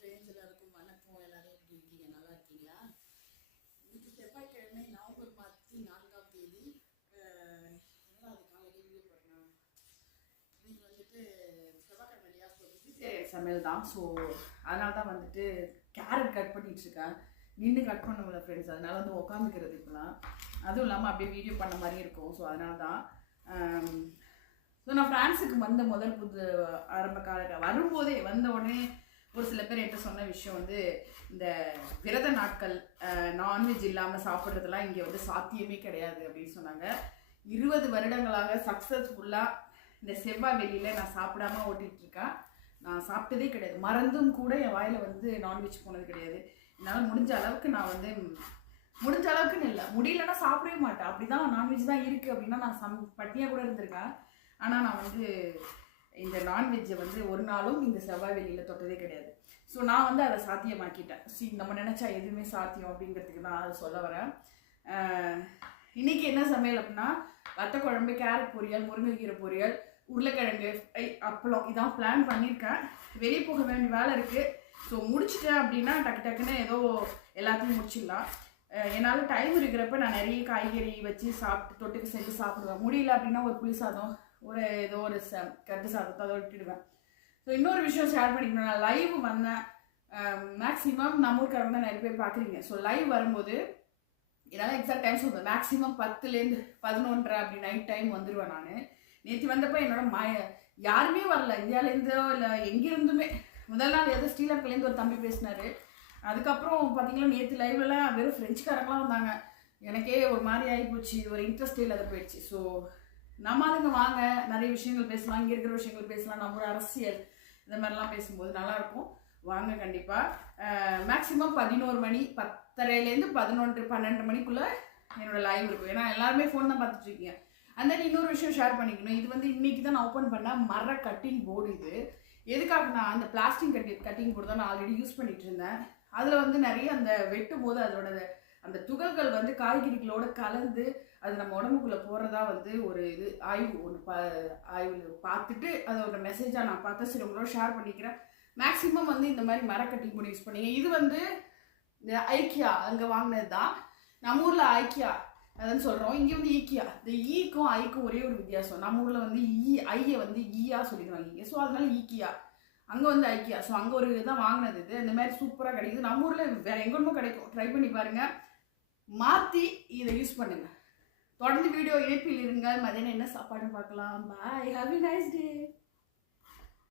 Friends எல்லாருக்கும் வணக்கம். எல்லாரும் எப்படி இருக்கீங்க? நல்லா இருக்கீங்களா? இன்னைக்கு செவ்வாய்க்கிழமை நவம்பர் 14ஆம் தேதி. என்னடா அது காலையில் வீடியோ போடுறேன். இன்னைக்கு வந்துட்டு செவ்வாய்க்கிழமை இல்லையா, ஸோ வெஜிடேரியன் சமையல் தான். ஸோ அதனால தான் வந்துட்டு கேரட் கட் பண்ணிட்டு இருக்கேன். நின்று கட் பண்ண முடியல ஃப்ரெண்ட்ஸ், அதனால வந்து உட்காந்துக்கிறது இப்போலாம். அதுவும் இல்லாமல் அப்படியே வீடியோ பண்ண மாதிரி இருக்கும். ஸோ அதனால தான். ஸோ நான் ஃப்ரான்ஸுக்கு வந்த முதல் ஆரம்ப கால வரும்போதே வந்த உடனே ஒரு சில பேர் என்கிட்ட சொன்ன விஷயம் வந்து, இந்த விரத நாட்கள் நான்வெஜ் இல்லாமல் சாப்பிட்றதுலாம் இங்கே வந்து சாத்தியமே கிடையாது அப்படின்னு சொன்னாங்க. 20 வருடங்களாக சக்ஸஸ்ஃபுல்லாக இந்த செவ்வாய் வெளியில் நான் சாப்பிடாம ஓட்டிகிட்டு இருக்கேன். நான் சாப்பிட்டதே கிடையாது. மறந்தும் கூட என் வாயில் வந்து நான்வெஜ் போனது கிடையாது. என்னால் முடிஞ்ச அளவுக்கு நான் வந்து முடிஞ்ச அளவுக்குன்னு இல்லை, முடியலன்னா சாப்பிடவே மாட்டேன். அப்படி தான் நான்வெஜ் தான் இருக்குது அப்படின்னா நான் பட்டியாக கூட இருந்திருக்கேன். ஆனால் நான் வந்து இந்த நான்வெஜ்ஜை வந்து ஒரு நாளும் இந்த செவ்வாய் வெளியில் தொட்டதே கிடையாது. ஸோ நான் வந்து அதை சாத்தியமாக்கிட்டேன். நம்ம நினச்சா எதுவுமே சாத்தியம் அப்படிங்கிறதுக்கு தான் அதை சொல்ல வரேன். இன்றைக்கி என்ன சமையல் அப்படின்னா, வத்த குழம்பு, கேரட் பொரியல், முருங்கைக்கீரை பொரியல், உருளைக்கிழங்கு ஃப்ரை, அப்பளம், இதான் பிளான் பண்ணியிருக்கேன். வெளியே போக வேண்டிய வேலை இருக்குது. ஸோ முடிச்சிட்டேன் அப்படின்னா டக்கு டக்குன்னு ஏதோ எல்லாத்தையும் முடிச்சிடலாம். என்னால் டைம் இருக்கிறப்ப நான் நிறைய காய்கறி வச்சு சாப்பிட்டு தொட்டுக்கு செஞ்சு சாப்பிடுவேன். முடியல அப்படின்னா ஒரு புளி சாதம், ஒரு ஏதோ ஒரு கட்டு சாதத்தை அதை விட்டுடுவேன். ஸோ இன்னொரு விஷயம் ஷேர் பண்ணிக்கணும். நான் லைவ் வந்தேன். மேக்ஸிமம் நம்ம ஊருக்காரங்க தான் நிறைய பேர் பார்க்குறீங்க. ஸோ லைவ் வரும்போது என்னால் எக்ஸாக்ட் டைம் சொல்லுவேன். மேக்ஸிமம் 10லேருந்து 11:30 அப்படி நைட் டைம் வந்துடுவேன். நான் நேற்று வந்தப்போ என்னோட யாருமே வரல, இந்தியாவிலேருந்தோ இல்லை எங்கேருந்துமே. முதல் நாள் ஏதோ ஸ்ரீலங்காலேருந்து ஒரு தம்பி பேசினார். அதுக்கப்புறம் பார்த்தீங்கன்னா நேற்று லைவ்லலாம் வெறும் ஃப்ரெஞ்சுக்காரங்களாம் வந்தாங்க. எனக்கே ஒரு மாதிரி ஆகிப்போச்சு, ஒரு இன்ட்ரெஸ்டே இல்லாத போயிடுச்சு. ஸோ நம்ம அதுங்க வாங்க, நிறைய விஷயங்கள் பேசலாம், இங்கே இருக்கிற விஷயங்கள் பேசலாம், நம்ம ஒரு அரசியல் இந்த மாதிரிலாம் பேசும்போது நல்லாயிருக்கும். வாங்க கண்டிப்பாக. மேக்ஸிமம் 11 மணி, 10:30லேருந்து 11, 12 மணிக்குள்ளே என்னோடய லைவ் இருக்கும். ஏன்னா எல்லாருமே ஃபோன் தான் பார்த்துட்ருக்கீங்க. அந்த இன்னொரு விஷயம் ஷேர் பண்ணிக்கணும். இது வந்து இன்றைக்கி தான் நான் ஓப்பன் பண்ணேன் மர கட்டிங் போர்டு. இது எதுக்காக, நான் அந்த பிளாஸ்டிக் கட்டிங் போர்டு தான் நான் ஆல்ரெடி யூஸ் பண்ணிகிட்டு இருந்தேன். அதில் வந்து நிறைய அந்த வெட்டும் போது அதோட அந்த துகள்கள் வந்து காய்கறிகளோடு கலந்து அது நம்ம உடம்புக்குள்ளே போகிறதா வந்து ஒரு இது ஆய்வு ஆய்வு பார்த்துட்டு அதை ஒரு மெசேஜாக நான் பார்த்தேன். சரி உங்களோட ஷேர் பண்ணிக்கிறேன். மேக்ஸிமம் வந்து இந்த மாதிரி மரக்கட்டிங் போர்டு யூஸ் பண்ணிங்க. இது வந்து இந்த ஐக்கியா அங்கே வாங்கினது தான். நம்ம ஊரில் ஐக்கியா அதுன்னு சொல்கிறோம், இங்கே வந்து ஈக்கியா. இந்த ஈக்கும் ஐக்கும் ஒரே ஒரு வித்தியாசம். நம்ம ஊரில் வந்து ஐயை வந்து ஈயா சொல்லிடுவாங்க இங்கே. ஸோ அதனால ஈக்கியா, அங்கே வந்து ஐக்கியா. ஸோ அங்கே ஒரு இதுதான் வாங்கினது. இது இந்த மாதிரி சூப்பராக கிடைக்குது. நம்ம ஊரில் வேறு எங்கேயுமே கிடைக்கும். ட்ரை பண்ணி பாருங்கள், மாற்றி இதை யூஸ் பண்ணுங்கள். தொடர்ந்து வீடியோ இணைப்பில் இருங்க. மதியானம் என்ன சாப்பாடுன்னு பார்க்கலாம். பாய், ஹேவ் எ நைஸ் டே.